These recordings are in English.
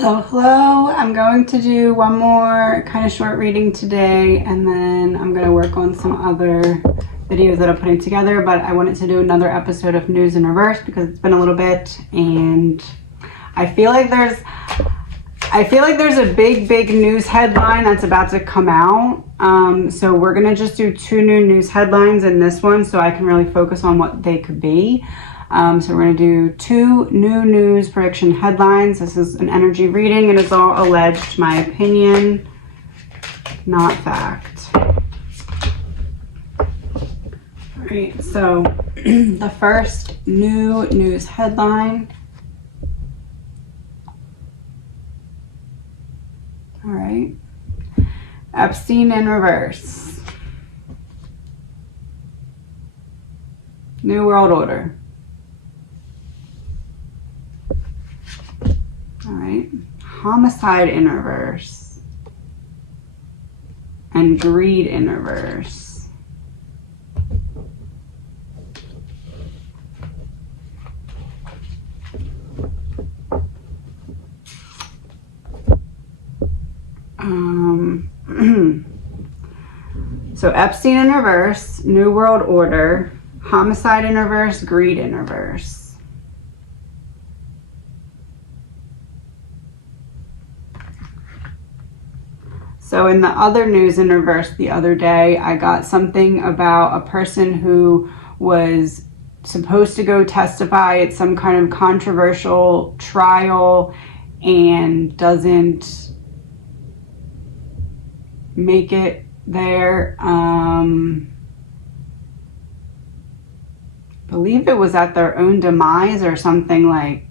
Hello, hello. I'm going to do one more kind of short reading today, and then I'm going to work on some other videos that I'm putting together, but I wanted to do another episode of News in Reverse because it's been a little bit, and I feel like there's a big news headline that's about to come out. So we're going to just do 2 new news headlines in this one so I can really focus on what they could be. So we're going to do 2 new news prediction headlines. This is an energy reading and it's all alleged, my opinion, not fact. All right, so the first new news headline. All right. Epstein in reverse. New World Order. All right. Homicide in reverse. And greed in reverse. So Epstein in reverse, New World Order, homicide in reverse, greed in reverse. So in the other news in reverse the other day, I got something about a person who was supposed to go testify at some kind of controversial trial and doesn't make it there. Believe it was at their own demise or something, like,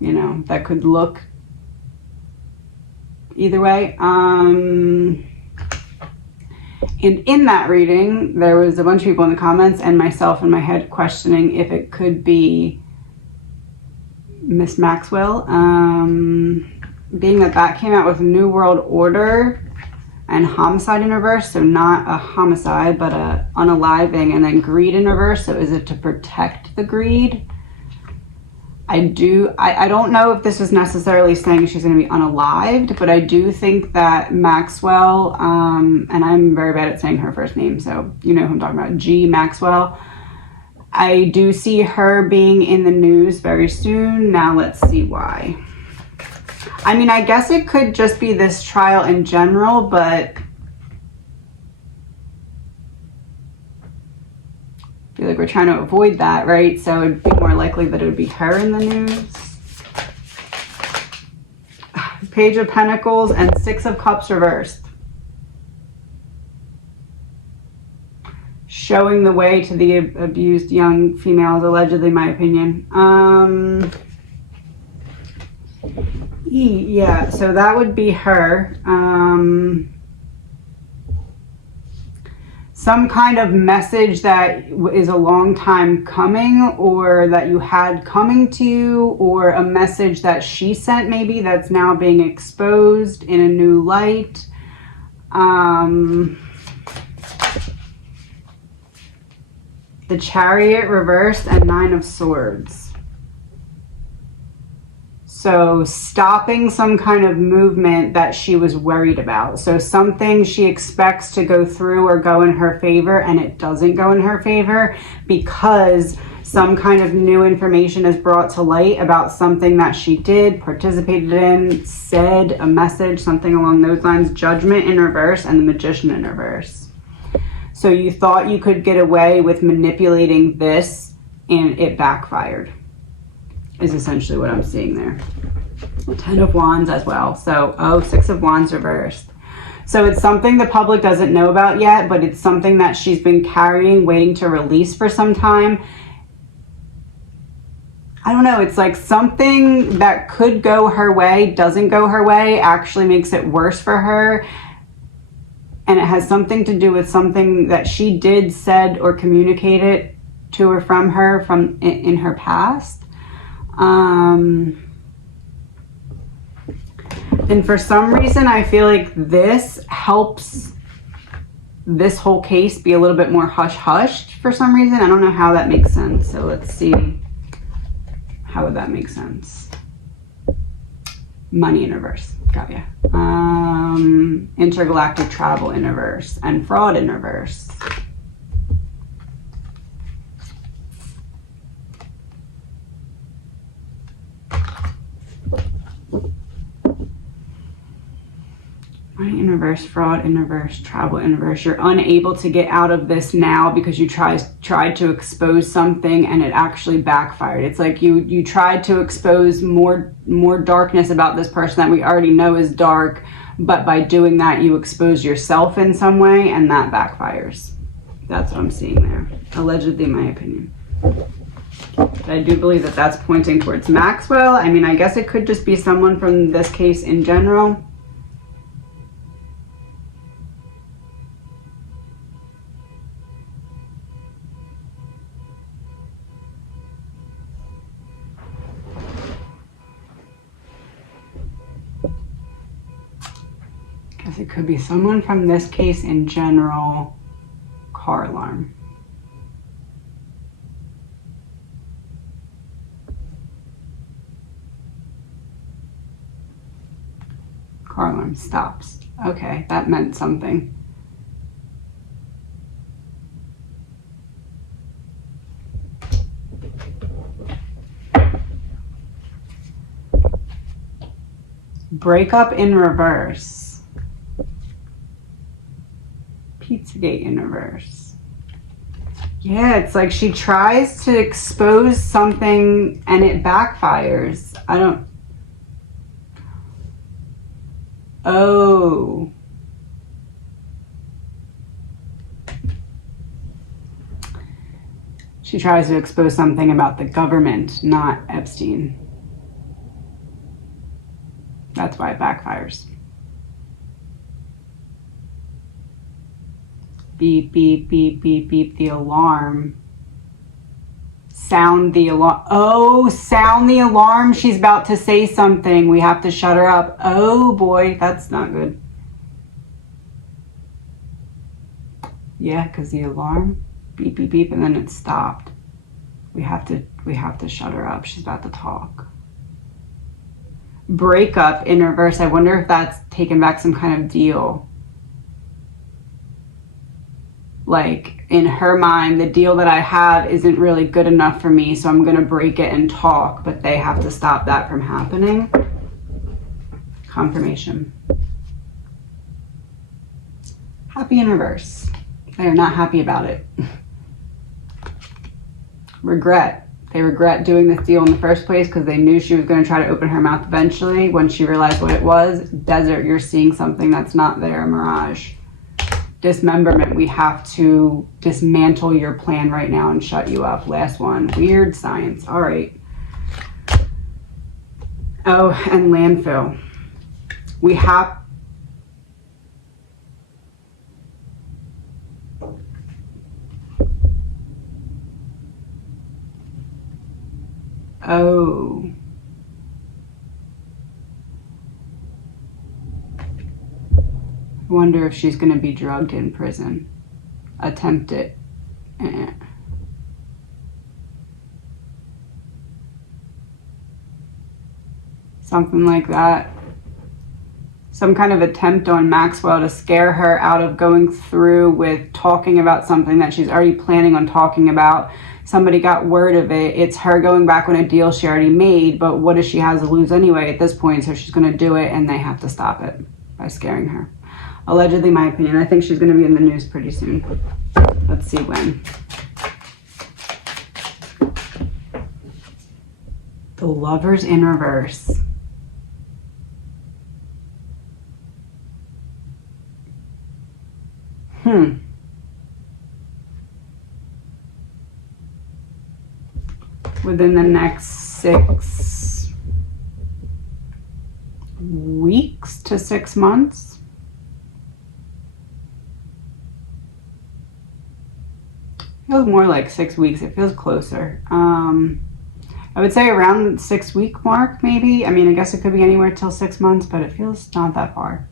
you know, that could look either way. And in that reading, there was a bunch of people in the comments and myself in my head questioning if it could be Miss Maxwell. Being that came out with New World Order and homicide in reverse, so not a homicide, but a unaliving, and then greed in reverse, so is it to protect the greed? I don't know if this is necessarily saying she's going to be unalived, but I do think that Maxwell, and I'm very bad at saying her first name, so you know who I'm talking about, G. Maxwell. I do see her being in the news very soon. Now let's see why. I mean, I guess it could just be this trial in general, but I feel like we're trying to avoid that, right? So it'd be more likely that it would be her in the news. Page of Pentacles and 6 of Cups reversed. Showing the way to the abused young females, allegedly, my opinion. Yeah, so that would be her. Some kind of message that is a long time coming, or that you had coming to you, or a message that she sent maybe that's now being exposed in a new light. The Chariot reversed and 9 of Swords. So stopping some kind of movement that she was worried about. So something she expects to go through or go in her favor, and it doesn't go in her favor because some kind of new information is brought to light about something that she did, participated in, said, a message, something along those lines. Judgment in reverse and the Magician in reverse. So you thought you could get away with manipulating this and it backfired, is essentially what I'm seeing there. 10 of Wands as well. So, 6 of Wands reversed. So it's something the public doesn't know about yet, but it's something that she's been carrying, waiting to release for some time. I don't know. It's like something that could go her way, doesn't go her way, actually makes it worse for her. And it has something to do with something that she did, said, or communicated to or from her in her past. And for some reason, I feel like this helps this whole case be a little bit more hush-hushed for some reason. I don't know how that makes sense. So let's see. How would that make sense? Money in reverse. Got ya. Intergalactic travel in reverse and fraud in reverse. Money in reverse, fraud in reverse, travel in reverse. You're unable to get out of this now because you tried to expose something and it actually backfired. It's like you tried to expose more darkness about this person that we already know is dark, but by doing that you expose yourself in some way and that backfires. That's what I'm seeing there. Allegedly, in my opinion. But I do believe that that's pointing towards Maxwell. I mean, I guess it could just be someone from this case in general. It could be someone from this case in general. Car alarm. Car alarm stops. Okay, that meant something. Breakup in reverse. Pizzagate in reverse. Yeah, it's like she tries to expose something and it backfires. I don't... Oh. She tries to expose something about the government, not Epstein. That's why it backfires. Beep, beep, beep, beep, beep, the alarm. Sound the alarm. Oh, sound the alarm. She's about to say something. We have to shut her up. Oh boy, that's not good. Yeah, because the alarm, beep, beep, beep, and then it stopped. We have to shut her up. She's about to talk. Breakup in reverse. I wonder if that's taking back some kind of deal. Like, in her mind, the deal that I have isn't really good enough for me, so I'm going to break it and talk, but they have to stop that from happening. Confirmation. Happy in reverse. They're not happy about it. Regret. They regret doing this deal in the first place because they knew she was going to try to open her mouth eventually. When she realized what it was, desert, you're seeing something that's not there, a mirage. Dismemberment, we have to dismantle your plan right now and shut you up. Last one, weird science. All right. Oh, and landfill. We have... Oh. I wonder if she's going to be drugged in prison. Attempt it. Something like that. Some kind of attempt on Maxwell to scare her out of going through with talking about something that she's already planning on talking about. Somebody got word of it. It's her going back on a deal she already made, but what does she have to lose anyway at this point? So she's going to do it and they have to stop it by scaring her. Allegedly, my opinion. I think she's going to be in the news pretty soon. Let's see when. The Lovers in reverse. Within the next 6 weeks to 6 months. Feels more like 6 weeks. It feels closer. I would say around the 6 week mark, maybe. I mean, I guess it could be anywhere till 6 months, but it feels not that far.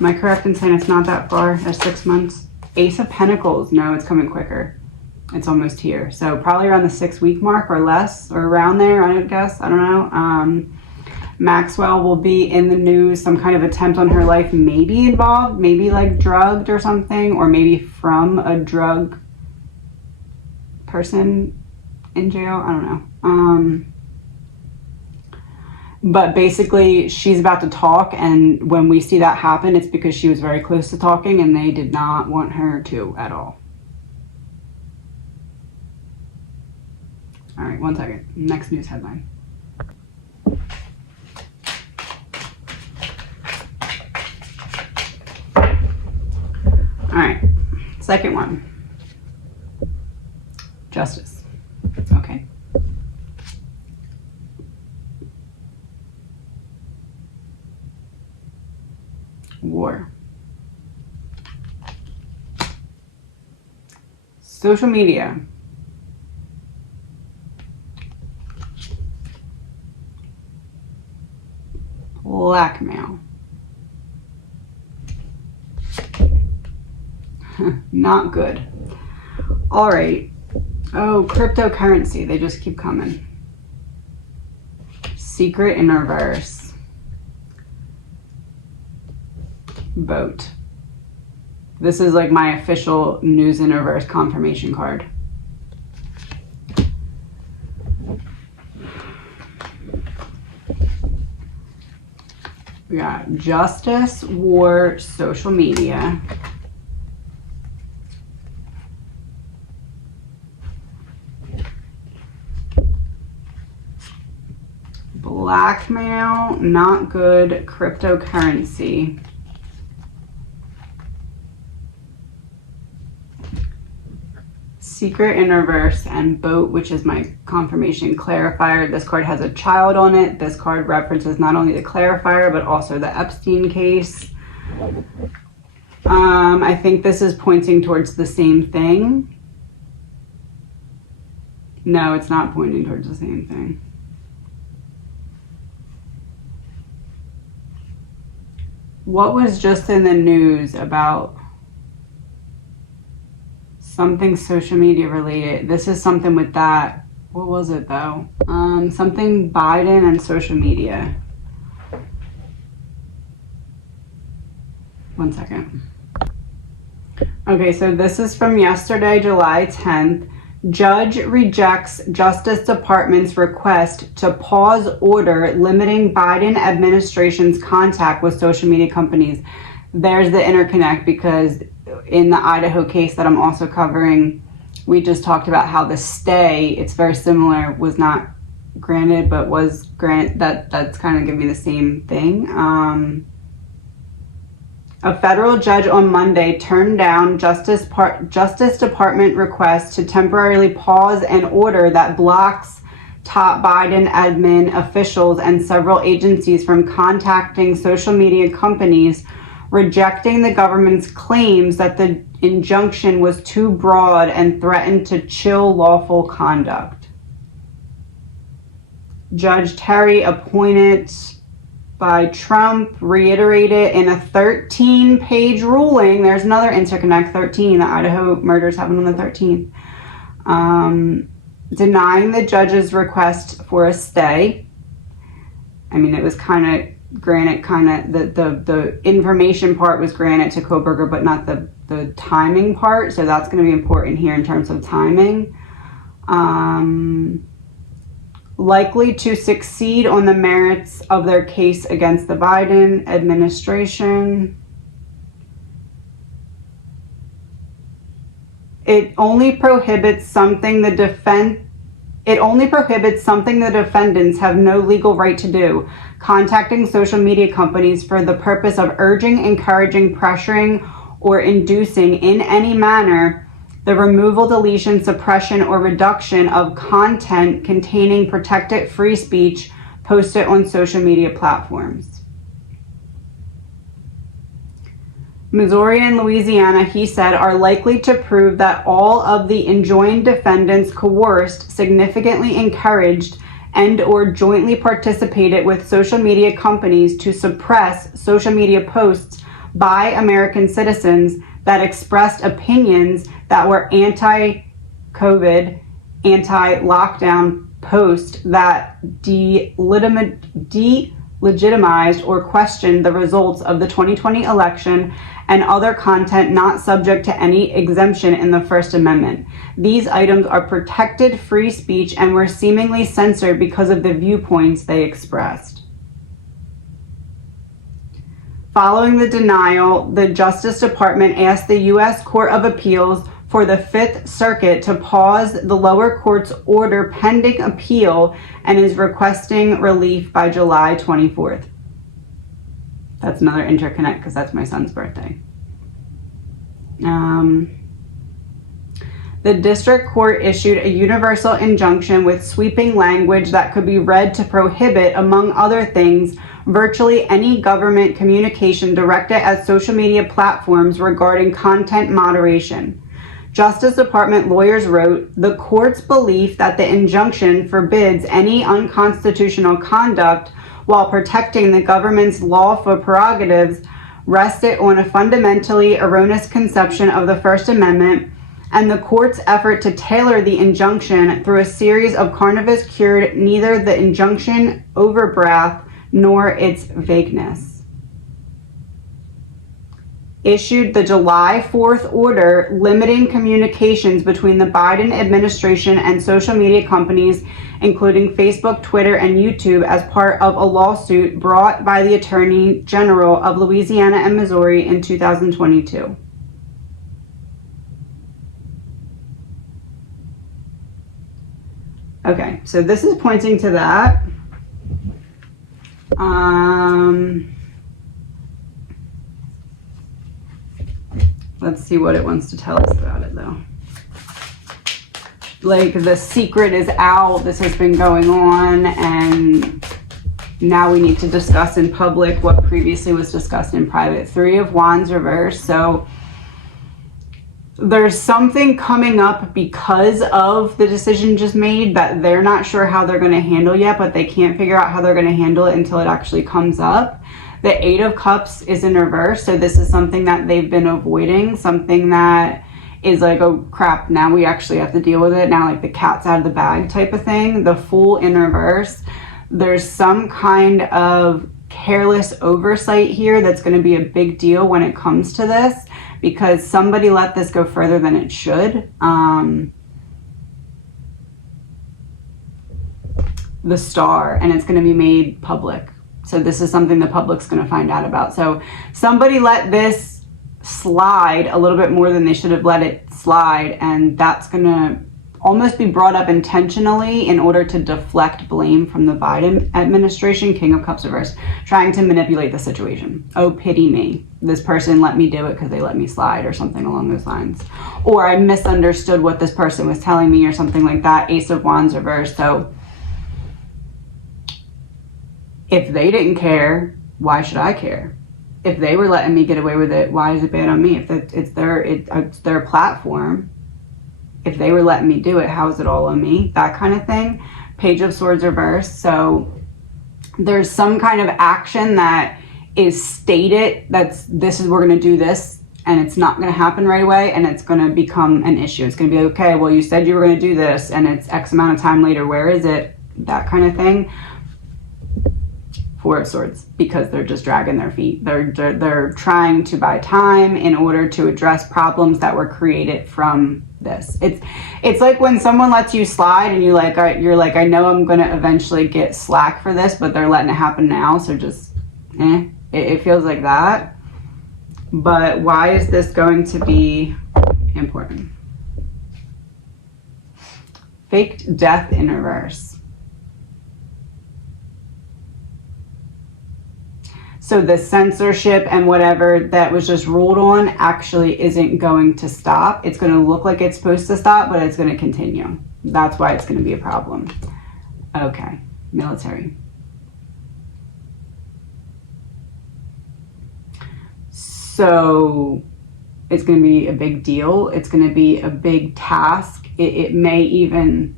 Am I correct in saying it's not that far as 6 months? Ace of Pentacles. No, it's coming quicker. It's almost here. So probably around the 6 week mark or less, or around there, I would guess. I don't know. Maxwell will be in the news, some kind of attempt on her life, maybe involved, maybe like drugged or something, or maybe from a drug person in jail. I don't know. But basically she's about to talk, and when we see that happen, it's because she was very close to talking and they did not want her to at all. All right, one second. Next news headline. All right, second one. Justice. Okay. War. Social media. Blackmail. Not good. All right. Oh, cryptocurrency. They just keep coming. Secret in reverse. Boat. This is like my official news in reverse confirmation card. We got justice, war, social media. Blackmail, not good, cryptocurrency. Secret in reverse, and boat, which is my confirmation clarifier. This card has a child on it. This card references not only the clarifier, but also the Epstein case. I think this is pointing towards the same thing. No, it's not pointing towards the same thing. What was just in the news about something social media related? This is something with that. What was it though? Something Biden and social media. One second. Okay, so this is from yesterday, July 10th. Judge rejects Justice Department's request to pause order limiting Biden administration's contact with social media companies. There's the interconnect, because in the Idaho case that I'm also covering, we just talked about how the stay, it's very similar, was not granted but was granted. That's kind of giving me the same thing. A federal judge on Monday turned down Justice Department request to temporarily pause an order that blocks top Biden admin officials and several agencies from contacting social media companies, rejecting the government's claims that the injunction was too broad and threatened to chill lawful conduct. Judge Terry, appointed by Trump, reiterated in a 13-page ruling. There's another interconnect, 13. The Idaho murders happened on the 13th. Denying the judge's request for a stay. I mean, it was kind of granted, the information part was granted to Koberger, but not the timing part. So that's going to be important here in terms of timing. Likely to succeed on the merits of their case against the Biden administration. It only prohibits something the defendants have no legal right to do, contacting social media companies for the purpose of urging, encouraging, pressuring, or inducing in any manner the removal, deletion, suppression, or reduction of content containing protected free speech posted on social media platforms. Missouri and Louisiana, he said, are likely to prove that all of the enjoined defendants coerced, significantly encouraged, and or jointly participated with social media companies to suppress social media posts by American citizens that expressed opinions that were anti-COVID, anti-lockdown posts that legitimized or questioned the results of the 2020 election and other content not subject to any exemption in the First Amendment. These items are protected free speech and were seemingly censored because of the viewpoints they expressed. Following the denial, the Justice Department asked the U.S. Court of Appeals for the Fifth Circuit to pause the lower court's order pending appeal and is requesting relief by July 24th. That's another interconnect because that's my son's birthday. The district court issued a universal injunction with sweeping language that could be read to prohibit, among other things, virtually any government communication directed at social media platforms regarding content moderation. Justice Department lawyers wrote, the court's belief that the injunction forbids any unconstitutional conduct while protecting the government's lawful prerogatives rested on a fundamentally erroneous conception of the First Amendment, and the court's effort to tailor the injunction through a series of carnivores cured neither the injunction overbreath nor its vagueness. Issued the July 4th order limiting communications between the Biden administration and social media companies, including Facebook, Twitter, and YouTube, as part of a lawsuit brought by the Attorney General of Louisiana and Missouri in 2022. Okay, so this is pointing to that. Let's see what it wants to tell us about it, though. Like, the secret is out, this has been going on, and now we need to discuss in public what previously was discussed in private. Three of Wands reversed, so there's something coming up because of the decision just made that they're not sure how they're going to handle yet, but they can't figure out how they're going to handle it until it actually comes up. The Eight of Cups is in reverse, so this is something that they've been avoiding, something that is like, oh crap, now we actually have to deal with it. Now like the cat's out of the bag type of thing. The Fool in reverse. There's some kind of careless oversight here that's going to be a big deal when it comes to this, because somebody let this go further than it should. The Star, and it's going to be made public. So this is something the public's going to find out about. So somebody let this slide a little bit more than they should have let it slide, and that's going to almost be brought up intentionally in order to deflect blame from the Biden administration. King of Cups reverse, trying to manipulate the situation. Oh, pity me. This person let me do it because they let me slide, or something along those lines. Or I misunderstood what this person was telling me, or something like that. Ace of Wands reverse. So if they didn't care, why should I care? If they were letting me get away with it, why is it bad on me? If it's their platform, if they were letting me do it, how is it all on me? That kind of thing. Page of Swords reverse. So there's some kind of action that is stated this is, we're going to do this, and it's not going to happen right away, and it's going to become an issue. It's going to be, okay, well, you said you were going to do this, and it's X amount of time later. Where is it? That kind of thing. Four of Swords, because they're just dragging their feet. They're trying to buy time in order to address problems that were created from this. It's like when someone lets you slide and you're like, I know I'm going to eventually get slack for this, but they're letting it happen now, so just it feels like that. But why is this going to be important? Faked death in reverse. So the censorship and whatever that was just ruled on actually isn't going to stop. It's going to look like it's supposed to stop, but it's going to continue. That's why it's going to be a problem. Okay, military. So it's going to be a big deal. It's going to be a big task. It may even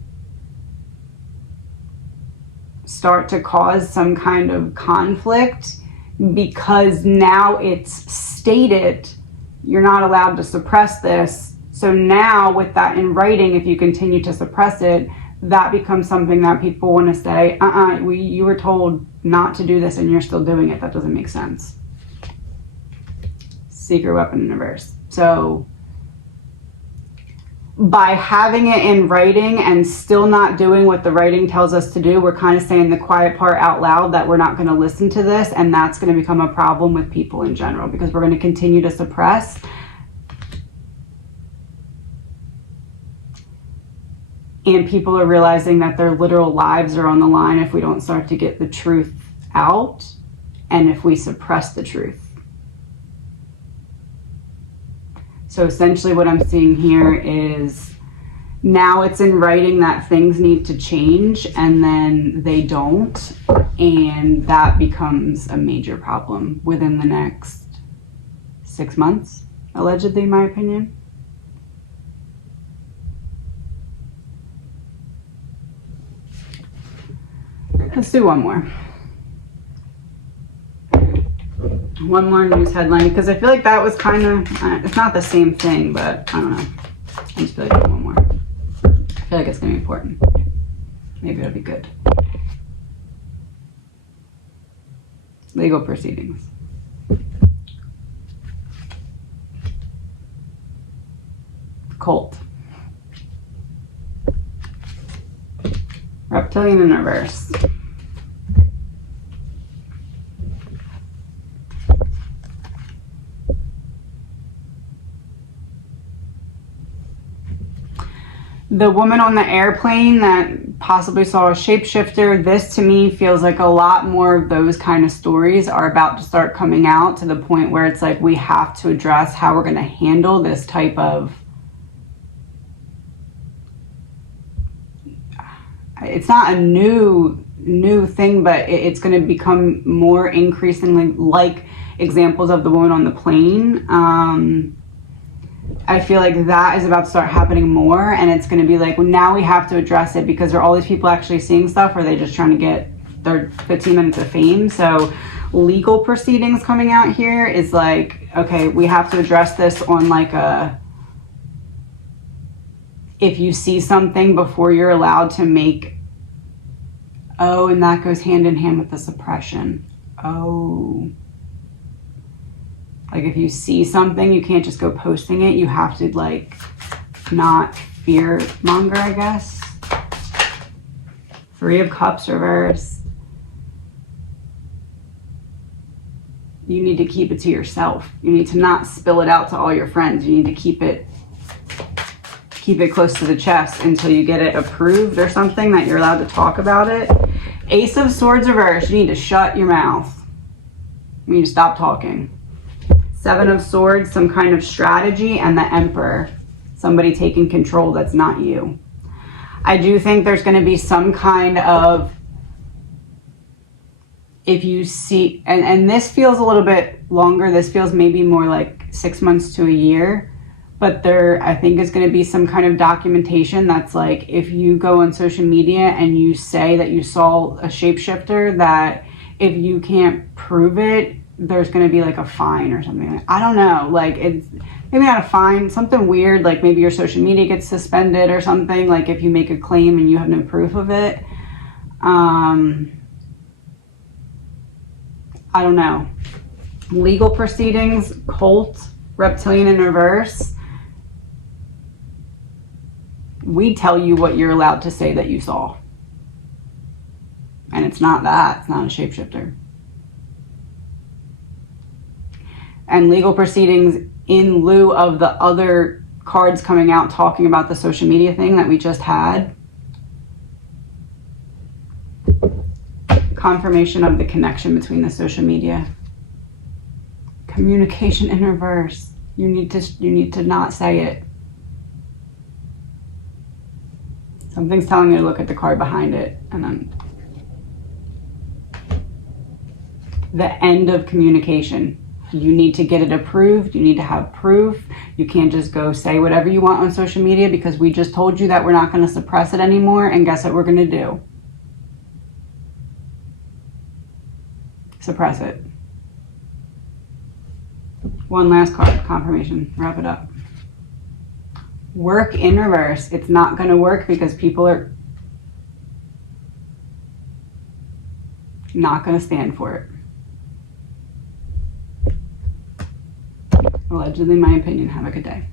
start to cause some kind of conflict, because now it's stated you're not allowed to suppress this. So now with that in writing, if you continue to suppress it, that becomes something that people want to say, you were told not to do this and you're still doing it. That doesn't make sense. Secret weapon in reverse. So by having it in writing and still not doing what the writing tells us to do, we're kind of saying the quiet part out loud that we're not going to listen to this, and that's going to become a problem with people in general because we're going to continue to suppress. And people are realizing that their literal lives are on the line if we don't start to get the truth out and if we suppress the truth. So essentially what I'm seeing here is now it's in writing that things need to change and then they don't. And that becomes a major problem within the next 6 months, allegedly, in my opinion. Let's do one more. One more news headline, because I feel like that was kind of, it's not the same thing, but I don't know. I just feel like one more. I feel like it's going to be important. Maybe it'll be good. Legal proceedings. Cult. Reptilian in reverse. The woman on the airplane that possibly saw a shapeshifter, this to me feels like a lot more of those kind of stories are about to start coming out, to the point where it's like we have to address how we're going to handle this type of, it's not a new thing, but it's going to become more increasingly like examples of the woman on the plane. I feel like that is about to start happening more, and it's going to be like, well, now we have to address it because are all these people actually seeing stuff, or are they just trying to get their 15 minutes of fame? So legal proceedings coming out here is like, okay, we have to address this on like a, if you see something before you're allowed to make, oh, and that goes hand in hand with the suppression. Oh. Like if you see something, you can't just go posting it. You have to like not fear monger, I guess. 3 of Cups reverse. You need to keep it to yourself. You need to not spill it out to all your friends. You need to keep it close to the chest until you get it approved or something that you're allowed to talk about it. Ace of Swords reverse. You need to shut your mouth. You need to stop talking. 7 of Swords, some kind of strategy, and the Emperor. Somebody taking control that's not you. I do think there's going to be some kind of, if you see, and this feels a little bit longer. This feels maybe more like 6 months to a year. But there, I think, is going to be some kind of documentation that's like, if you go on social media and you say that you saw a shapeshifter, that if you can't prove it, there's going to be like a fine or something. I don't know. Like, it's maybe not a fine, something weird. Like maybe your social media gets suspended or something. Like if you make a claim and you have no proof of it. I don't know. Legal proceedings, cult, reptilian in reverse. We tell you what you're allowed to say that you saw. And it's not that. It's not a shapeshifter. And legal proceedings in lieu of the other cards coming out talking about the social media thing that we just had. Confirmation of the connection between the social media. Communication in reverse. You need to not say it. Something's telling you to look at the card behind it, and then the end of communication. You need to get it approved. You need to have proof. You can't just go say whatever you want on social media because we just told you that we're not going to suppress it anymore. And guess what we're going to do? Suppress it. One last card, confirmation. Wrap it up. Work in reverse. It's not going to work because people are... Not going to stand for it. Allegedly my opinion. Have a good day.